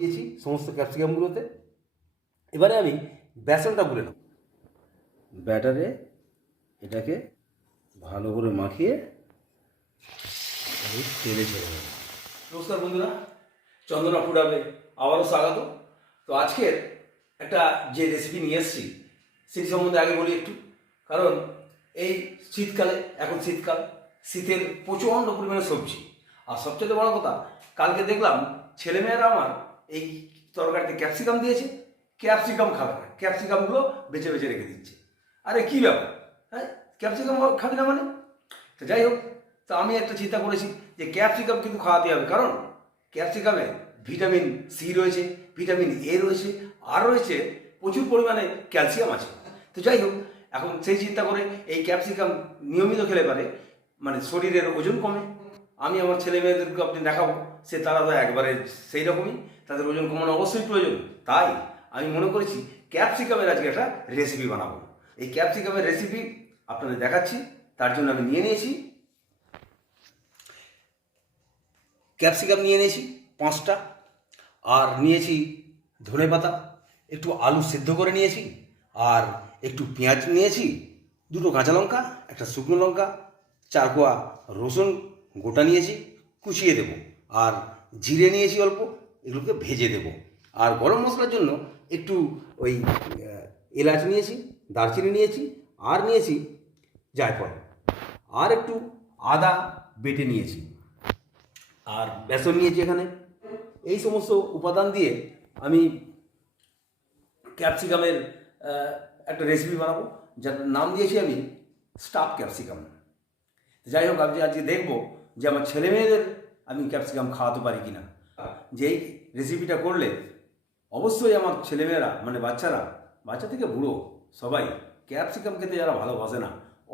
দিয়েছি সমস্ত ক্যাপসিকামগুলোতে। এবারে আমি বেসনটা গুলে নেব। ব্যাটারে এটাকে ভালো করে মাখিয়ে আমি তেলে ছেড়ে দেবো। নমস্কার বন্ধুরা, চন্দনা ফুড হাবে আবারও স্বাগত। তো আজকের একটা যে রেসিপি নিয়ে এসেছি সেই সম্বন্ধে আগে বলি একটু। কারণ এই শীতকালে, এখন শীতকাল, শীতের প্রচণ্ড পরিমাণে সবজি। আর সবচেয়ে বড় কথা, কালকে দেখলাম ছেলেমেয়েরা আমার এই তরকারিতে ক্যাপসিকাম দিয়েছে, ক্যাপসিকাম খাবে না, ক্যাপসিকামগুলো বেছে বেছে রেখে দিচ্ছে। আরে কী ব্যাপার, হ্যাঁ ক্যাপসিকাম খাবি না মানে? তো যাই হোক, তো আমি একটা চিন্তা করেছি যে ক্যাপসিকাম কিন্তু খাওয়াতে হবে। কারণ ক্যাপসিকামে ভিটামিন সি রয়েছে, ভিটামিন এ রয়েছে, আর রয়েছে প্রচুর পরিমাণে ক্যালসিয়াম আছে। তো যাই হোক, এখন সেই চিন্তা করে এই ক্যাপসিকাম নিয়মিত খেলে পারে মানে শরীরের ওজন কমে। আমি আমার ছেলে মেয়েদেরকে আপনি দেখাবো, তারা তো একবারে সেই রকমই, তাদের ওজন কমানো অবশ্যই প্রয়োজন। তাই আমি মনে করেছি ক্যাপসিকামের আজকে একটা রেসিপি বানাবো। এই ক্যাপসিকামের রেসিপি আপনাদের দেখাচ্ছি। তার জন্য আমি নিয়েছি ক্যাপসিকাম, নিয়েছি 5টা, আর নিয়েছি ধনেপাতা, একটু আলু সেদ্ধ করে নিয়েছি, আর একটু পেঁয়াজ নিয়েছি, 2টো কাঁচা লঙ্কা, একটা শুকনো লঙ্কা, 4 কোয়া রসুন গোটা নিয়েছি, কুচিয়ে দেব, আর জিরে নিয়েছি অল্প, এগুলোকে ভেজে দেব। আর গরম মশলার জন্য একটু ওই এলাচ নিয়েছি, দারচিনি নিয়েছি, আর নিয়েছি জায়ফল, আর একটু আদা বেটে নিয়েছি, আর বেসন নিয়েছি এখানে। এই সমস্ত উপাদান দিয়ে আমি ক্যাপসিকামের একটা রেসিপি বানাবো, যার নাম দিয়েছি আমি স্টাফ ক্যাপসিকাম। যাই হোক, আমি আজকে দেখবো যে আমার ছেলে মেয়েদের আমি ক্যাপসিকাম খাওয়াতে পারি কিনা। যে এই রেসিপিটা করলে অবশ্যই আমার ছেলেমেয়েরা মানে বাচ্চা থেকে বুড়ো সবাই ক্যাপসিকাম খেতে যারা ভালোবাসে না,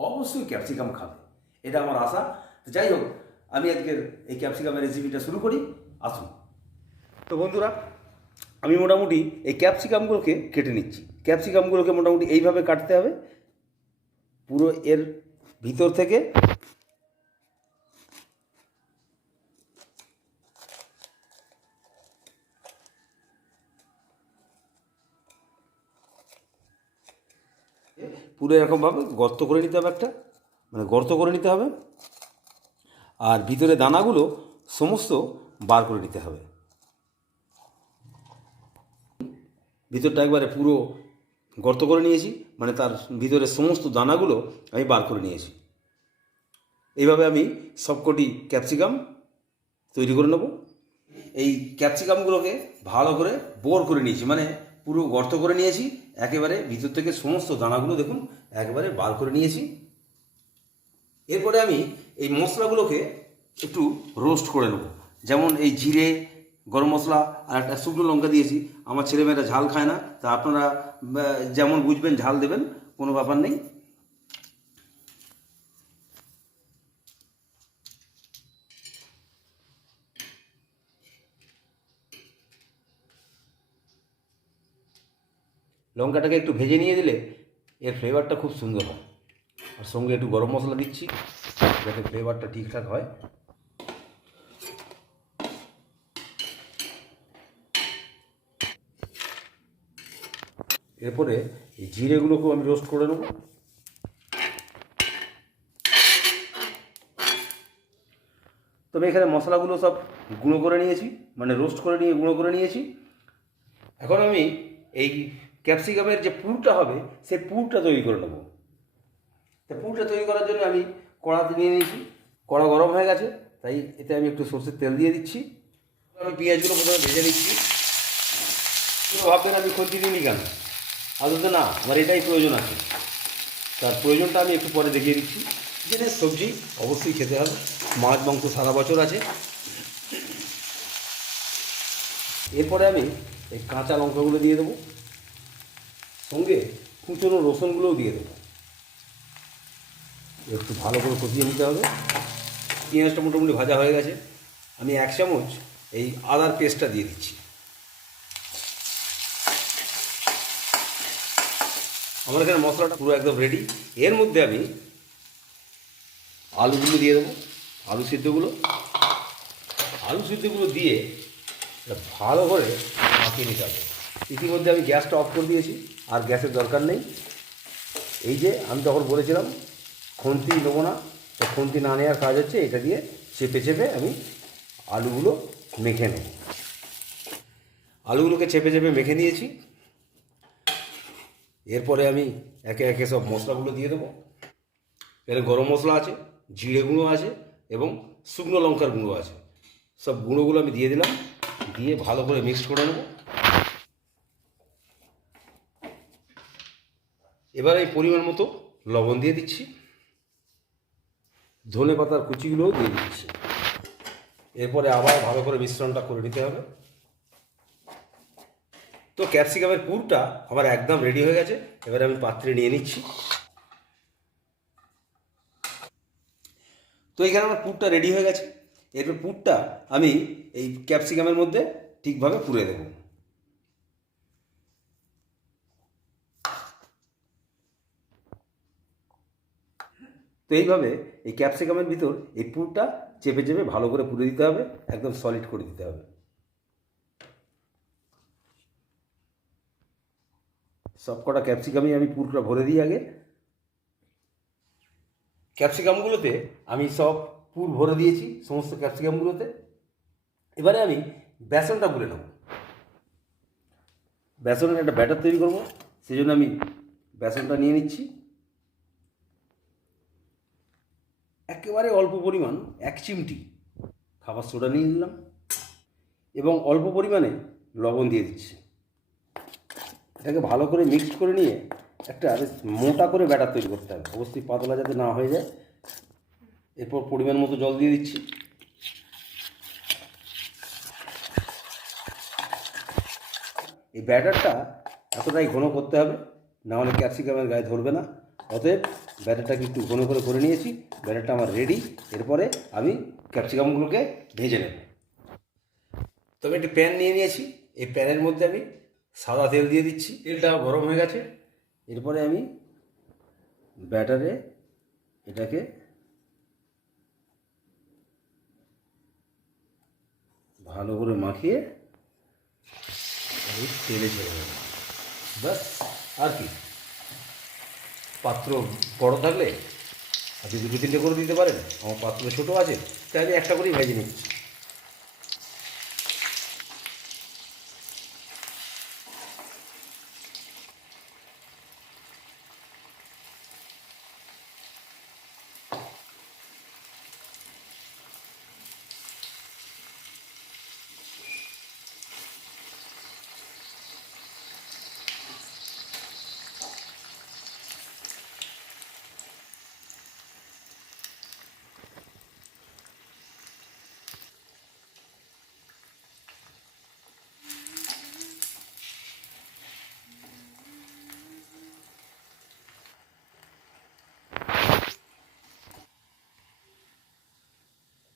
অবশ্যই ক্যাপসিকাম খাবে, এটা আমার আশা। যাই হোক, আমি আজকের এই ক্যাপসিকামের রেসিপিটা শুরু করি, আসুন। তো বন্ধুরা, আমি মোটামুটি এই ক্যাপসিকামগুলোকে কেটে নিচ্ছি। ক্যাপসিকামগুলোকে মোটামুটি এইভাবে কাটতে হবে, পুরো এর ভিতর থেকে পুরো এরকমভাবে গর্ত করে নিতে হবে, গর্ত করে নিতে হবে, আর ভিতরে দানাগুলো সমস্ত বার করে নিতে হবে। ভিতরটা একবারে পুরো গর্ত করে নিয়েছি, মানে তার ভিতরে সমস্ত দানাগুলো আমি বার করে নিয়েছি। এইভাবে আমি সবকটি ক্যাপসিকাম তৈরি করে নেব। এই ক্যাপসিকামগুলোকে ভালো করে বোর করে নিয়েছি, মানে পুরো গর্ত করে নিয়েছি, একেবারে ভিতর থেকে সমস্ত দানাগুলো দেখুন একেবারে বার করে নিয়েছি। এরপরে আমি এই মশলাগুলোকে একটু রোস্ট করে নেব। যেমন এই জিরে, গরম মশলা, আর একটা শুকনো লঙ্কা দিয়েছি। আমার ছেলেমেয়েরা ঝাল খায় না, তা আপনারা যেমন বুঝবেন ঝাল দেবেন, কোনো ব্যাপার নেই। লঙ্কাটাকে একটু ভেজে নিয়ে দিলে এর ফ্লেভারটা খুব সুন্দর হয়। আর সঙ্গে একটু গরম মশলা দিচ্ছি যাতে ফ্লেভারটা ঠিকঠাক হয়। এরপরে এই জিরেগুলোকেও আমি রোস্ট করে নেব। তবে এখানে মশলাগুলো সব গুঁড়ো করে নিয়েছি, মানে রোস্ট করে নিয়ে গুঁড়ো করে নিয়েছি। এখন আমি এই ক্যাপসিকামের যে পুরটা হবে সেই পুরটা তৈরি করে নেব। তা পুরটা তৈরি করার জন্য আমি কড়াতে নিয়ে নিয়েছি, কড়া গরম হয়ে গেছে, তাই এতে আমি একটু সরষের তেল দিয়ে দিচ্ছি। আমি পেঁয়াজগুলো প্রথমে ভেজে নিচ্ছি। পুরো ভাববেন আমি খন্তি নিই কেন, আদৌ তো না, আমার এটাই প্রয়োজন আছে। তার প্রয়োজনটা আমি একটু পরে দেখিয়ে দিচ্ছি। যেটা সবজি অবশ্যই খেতে হবে, মাছ মাংস সারা বছর আছে। এরপরে আমি এই কাঁচা লঙ্কাগুলো দিয়ে দেবো, সঙ্গে কুচনো রসুনগুলোও দিয়ে দেবো। একটু ভালো করে কষিয়ে নিতে হবে। পেঁয়াজটা মোটামুটি ভাজা হয়ে গেছে, আমি 1 চামচ এই আদার পেস্টটা দিয়ে দিচ্ছি। আমার এখানে মশলাটা পুরো একদম রেডি। এর মধ্যে আমি আলুগুলো দিয়ে দেবো, আলু সিদ্ধগুলো দিয়ে এটা ভালো করে মাখিয়ে নিতে হবে। ইতিমধ্যে আমি গ্যাসটা অফ করে দিয়েছি, আর গ্যাসের দরকার নেই। এই যে আমি তখন বলেছিলাম খুন্তি নেবো না, তো খুন্তি না নেওয়ার কাজ হচ্ছে এটা দিয়ে চেপে চেপে আমি আলুগুলো মেখে নেব। আলুগুলোকে চেপে চেপে মেখে নিয়েছি। এরপরে আমি একে একে সব মশলাগুলো দিয়ে দেবো। এখানে গরম মশলা আছে, জিরে গুঁড়ো আছে এবং শুকনো লঙ্কার গুঁড়ো আছে। সব গুঁড়োগুলো আমি দিয়ে দিলাম, দিয়ে ভালো করে মিক্স করে নেব। এবার এই পরিমাণ মতো লবণ দিয়ে দিচ্ছি, ধনে পাতার কুচিগুলোও দিয়ে দিচ্ছি। এরপরে আবার ভালো করে মিশ্রণটা করে নিতে হবে। তো ক্যাপসিকামের পুরটা আমার একদম রেডি হয়ে গেছে। এবারে আমি পাত্রে নিয়ে নিচ্ছি। তো এখানে আমার পুরটা রেডি হয়ে গেছে। এরপর পুরটা আমি এই ক্যাপসিকামের মধ্যে ঠিকভাবে পুরে দেব। তো এইভাবে এই ক্যাপসিকামের ভিতর এই পুরটা চেপে চেপে ভালো করে পুরে দিতে হবে, একদম সলিড করে দিতে হবে। সব কটা ক্যাপসিকামই আমি পুরটা ভরে দিই আগে। ক্যাপসিকামগুলোতে আমি সব পুর ভরে দিয়েছি, সমস্ত ক্যাপসিকামগুলোতে। এবারে আমি বেসনটা গুলে নেব। বেসনের একটা ব্যাটার তৈরি করব, সেই জন্য আমি বেসনটা নিয়ে নিচ্ছি। একেবারে অল্প পরিমাণ 1 চিমটি খাবার সোডা নিয়ে নিলাম এবং অল্প পরিমাণে লবণ দিয়ে দিচ্ছি। এটাকে ভালো করে মিক্সড করে নিয়ে একটা বেশ মোটা করে ব্যাটার তৈরি করতে হবে, অবশ্যই পাতলা যাতে না হয়ে যায়। এরপর পরিমাণ মতো জল দিয়ে দিচ্ছি। এই ব্যাটারটা এতটাই ঘন করতে হবে, নাহলে ক্যাপসিকামের গায়ে ধরবে না। অতএব ব্যাটারটাকে একটু ঘন করে করে নিয়েছি। ব্যাটারটা আমার রেডি। এরপরে আমি ক্যাপসিকামগুলোকে ভেজে নেব। তবে একটি প্যান নিয়ে নিয়েছি, এই প্যানের মধ্যে আমি সাদা তেল দিয়ে দিচ্ছি। তেলটা গরম হয়ে গেছে। এরপরে আমি ব্যাটারে এটাকে ভালো করে মাখিয়ে আমি তেলে ছেড়ে দেবো। ব্যাস, আর কি। পাত্র বড় থাকলে আপনি 2-3টে করে দিতে পারেন। আমার পাত্র ছোটো আছে, তাই আমি একটা করেই ভেজে নিচ্ছি।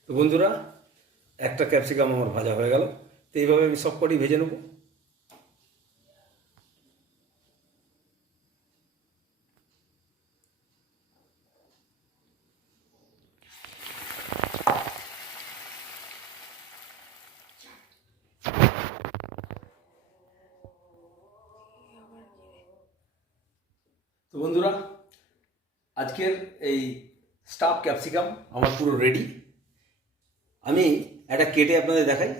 তো বন্ধুরা, একটা ক্যাপসিকাম আমার ভাজা হয়ে গেল। তো এইভাবে আমি সব কটি ভেজে নেব। তো বন্ধুরা, আজকের এই স্টাফ ক্যাপসিকাম আমার পুরো রেডি। আমি একটা কেটে আপনাদের দেখাই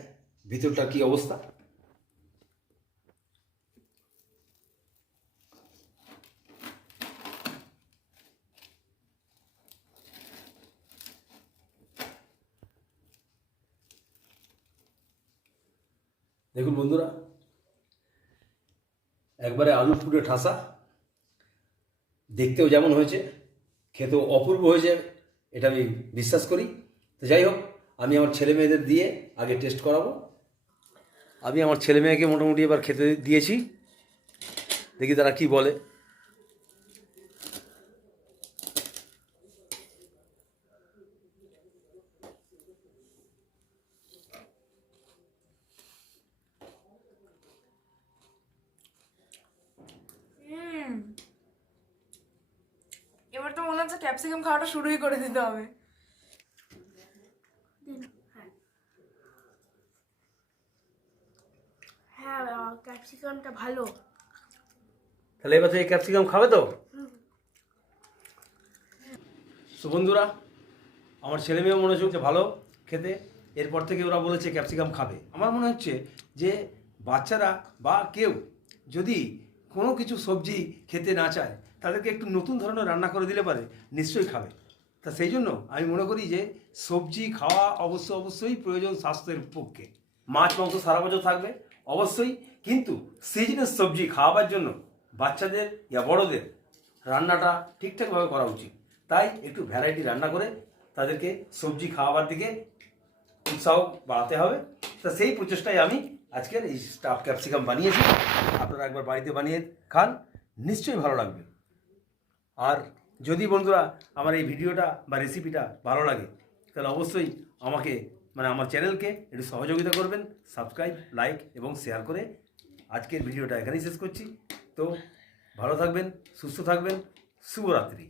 ভিতরটার কি অবস্থা। দেখুন বন্ধুরা, একবারে আলু পুরে ঠাসা, দেখতেও যেমন হয়েছে খেতেও অপূর্ব হয়েছে, এটা আমি বিশ্বাস করি। তো যাই হোক, আমি আমার ছেলে মেয়েদের দিয়ে আগে টেস্ট করাবো। আমি আমার ছেলে মেয়েকে মোটামুটি এবার খেতে দিয়েছি, দেখি তারা কি বলে। এবার তো মনে হচ্ছে ক্যাপসিকাম খাওয়াটা শুরুই করে দিতে হবে। ক্যাপসিকামটা ভালো। তাহলে এবার এই ক্যাপসিকাম খাবে তো? তো বন্ধুরা, আমার ছেলে মেয়েও মনে হচ্ছে ভালো খেতে, এরপর থেকে ওরা বলেছে ক্যাপসিকাম খাবে। আমার মনে হচ্ছে যে বাচ্চারা বা কেউ যদি কোনো কিছু সবজি খেতে না চায়, তাদেরকে একটু নতুন ধরনের রান্না করে দিলে পারে নিশ্চয়ই খাবে। তা সেই জন্য আমি মনে করি যে সবজি খাওয়া অবশ্যই প্রয়োজন স্বাস্থ্যের পক্ষে। মাছ মাংস সারা বছর থাকবে অবশ্যই, কিন্তু সিজনের সবজি খাওয়াবার জন্য বাচ্চাদের ইয়া বড়দের রান্নাটা ঠিকঠাকভাবে করা উচিত। তাই একটু ভ্যারাইটি রান্না করে তাদেরকে সবজি খাওয়াবার দিকে উৎসাহ বাড়াতে হবে। তা সেই প্রচেষ্টায় আমি আজকের এই স্টাফ ক্যাপসিকাম বানিয়েছি। আপনারা একবার বাড়িতে বানিয়ে খান, নিশ্চয়ই ভালো লাগবে। আর যদি বন্ধুরা আমার এই ভিডিওটা বা রেসিপিটা ভালো লাগে, তাহলে অবশ্যই আমাকে আমার চ্যানেলকে একটু সহযোগিতা করবেন, সাবস্ক্রাইব, লাইক এবং শেয়ার করে। আজকের ভিডিওটা এখানেই শেষ করছি। তো ভালো থাকবেন, সুস্থ থাকবেন, শুভরাত্রি।